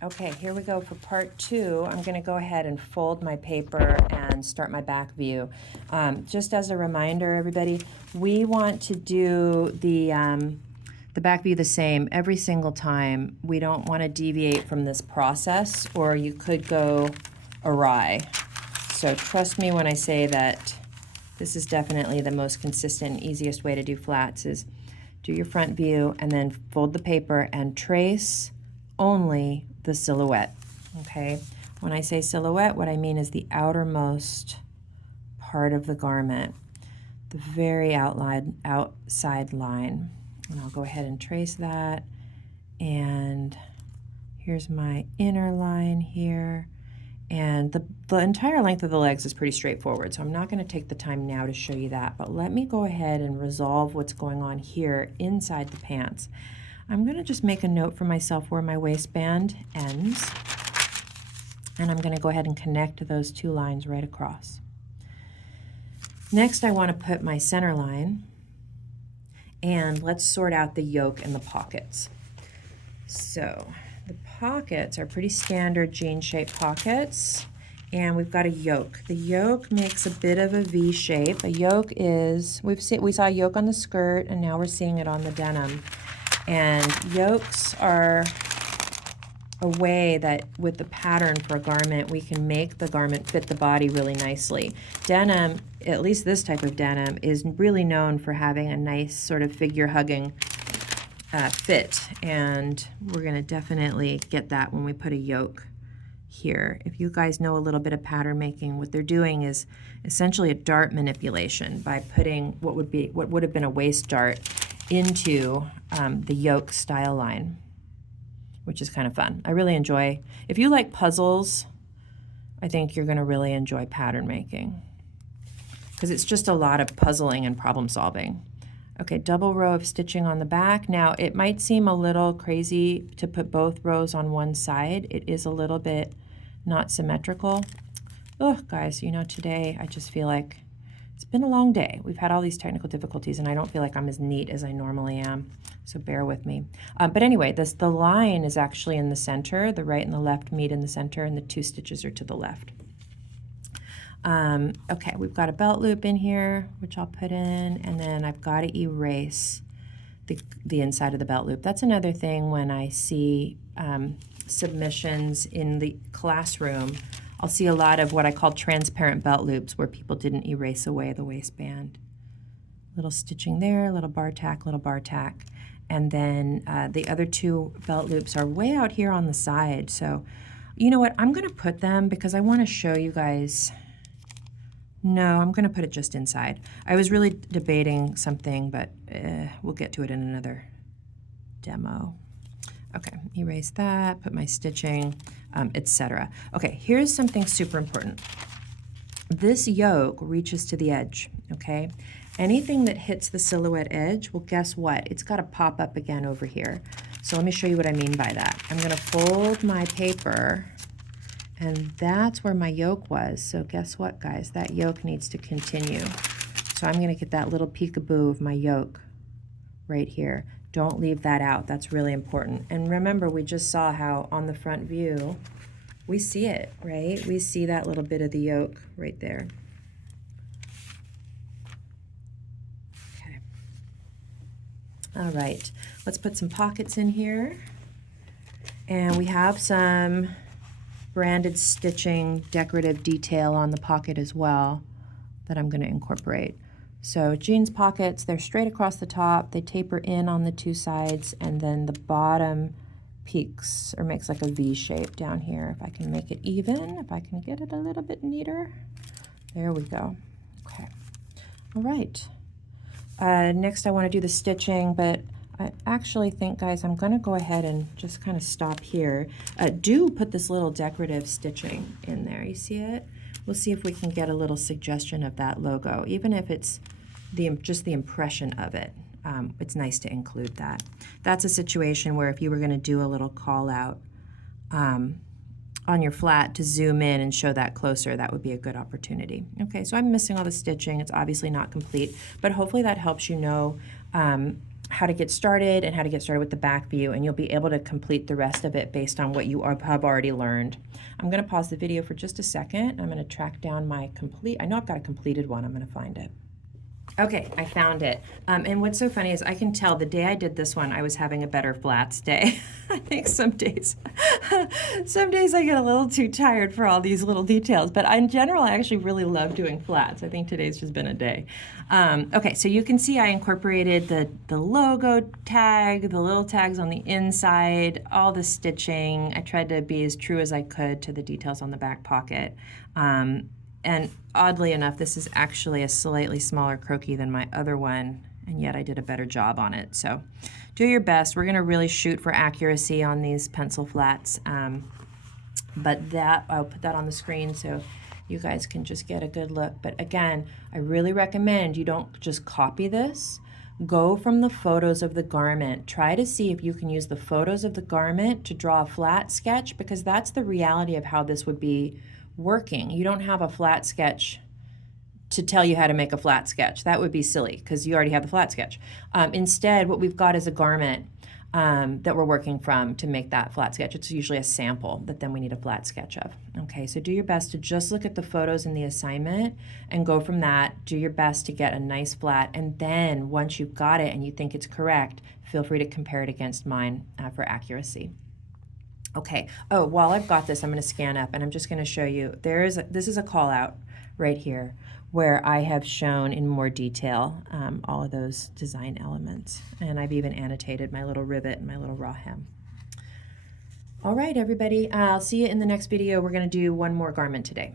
Okay, here we go for part 2. I'm going to go ahead and fold my paper and start my back view. Just as a reminder, everybody, we want to do the back view the same every single time. We don't want to deviate from this process, or you could go awry. So trust me when I say that this is definitely the most consistent and easiest way to do flats is do your front view and then fold the paper and trace only the silhouette, okay? When I say silhouette, what I mean is the outermost part of the garment, the very outside line. And I'll go ahead and trace that. And here's my inner line here. And the entire length of the legs is pretty straightforward, so I'm not going to take the time now to show you that, but let me go ahead and resolve what's going on here inside the pants. I'm going to just make a note for myself where my waistband ends, and I'm going to go ahead and connect those two lines right across. Next, I want to put my center line, and let's sort out the yoke and the pockets. So the pockets are pretty standard jean-shaped pockets, and we've got a yoke. The yoke makes a bit of a V shape. A yoke is, we saw a yoke on the skirt, and now we're seeing it on the denim. And yokes are a way that with the pattern for a garment, we can make the garment fit the body really nicely. Denim, at least this type of denim, is really known for having a nice sort of figure-hugging fit, and we're going to definitely get that when we put a yoke here. If you guys know a little bit of pattern making, what they're doing is essentially a dart manipulation by putting what would have been a waist dart into the yoke style line, which is kind of fun. I really enjoy, if you like puzzles, I think you're going to really enjoy pattern making because it's just a lot of puzzling and problem solving. Okay, double row of stitching on the back. Now, it might seem a little crazy to put both rows on one side. It is a little bit not symmetrical. Oh, guys, you know, today I just feel like it's been a long day. We've had all these technical difficulties, and I don't feel like I'm as neat as I normally am, so bear with me. But anyway, the line is actually in the center. The right and the left meet in the center, and the two stitches are to the left. Okay, we've got a belt loop in here, which I'll put in, and then I've got to erase the inside of the belt loop. That's another thing when I see submissions in the classroom. I'll see a lot of what I call transparent belt loops where people didn't erase away the waistband. Little stitching there, little bar tack, and then the other two belt loops are way out here on the side. So you know what, I'm going to put them because I want to show you guys. No, I'm going to put it just inside. I was really debating something, but we'll get to it in another demo. Okay, erase that, put my stitching, etc. Okay, here's something super important. This yoke reaches to the edge, okay? Anything that hits the silhouette edge, well, guess what? It's got to pop up again over here. So let me show you what I mean by that. I'm going to fold my paper, and that's where my yoke was. So guess what, guys? That yoke needs to continue. So I'm going to get that little peekaboo of my yoke right here. Don't leave that out. That's really important. And remember, we just saw how on the front view, we see it, right? We see that little bit of the yoke right there. Okay. All right, let's put some pockets in here. And we have some branded stitching decorative detail on the pocket as well that I'm going to incorporate. So jeans pockets, they're straight across the top, they taper in on the two sides, and then the bottom peaks or makes like a V shape down here. If I can make it even, if I can get it a little bit neater. There we go. Okay. All right. Next I want to do the stitching, but I actually think, guys, I'm going to go ahead and just kind of stop here. Do put this little decorative stitching in there. You see it? We'll see if we can get a little suggestion of that logo, even if it's just the impression of it. It's nice to include that. That's a situation where if you were going to do a little call out on your flat to zoom in and show that closer, that would be a good opportunity. Okay, so I'm missing all the stitching. It's obviously not complete, but hopefully that helps you know how to get started and how to get started with the back view, and you'll be able to complete the rest of it based on what you have already learned. I'm going to pause the video for just a second. I'm going to track down my I know I've got a completed one. I'm going to find it. Okay, I found it. And what's so funny is I can tell the day I did this one, I was having a better flats day. I think some days I get a little too tired for all these little details, but in general, I actually really love doing flats. I think today's just been a day. Okay, so you can see I incorporated the logo tag, the little tags on the inside, all the stitching. I tried to be as true as I could to the details on the back pocket. And oddly enough, this is actually a slightly smaller croquis than my other one, and yet I did a better job on it. So do your best. We're going to really shoot for accuracy on these pencil flats. But I'll put that on the screen so you guys can just get a good look. But again, I really recommend you don't just copy this. Go from the photos of the garment. Try to see if you can use the photos of the garment to draw a flat sketch, because that's the reality of how this would be working. You don't have a flat sketch to tell you how to make a flat sketch. That would be silly because you already have the flat sketch. Instead, what we've got is a garment that we're working from to make that flat sketch. It's usually a sample that then we need a flat sketch of. Okay, so do your best to just look at the photos in the assignment and go from that. Do your best to get a nice flat, and then once you've got it and you think it's correct, feel free to compare it against mine for accuracy. Okay, oh, while I've got this, I'm going to scan up and I'm just going to show you, this is a call out right here where I have shown in more detail all of those design elements. And I've even annotated my little rivet and my little raw hem. All right, everybody, I'll see you in the next video. We're going to do one more garment today.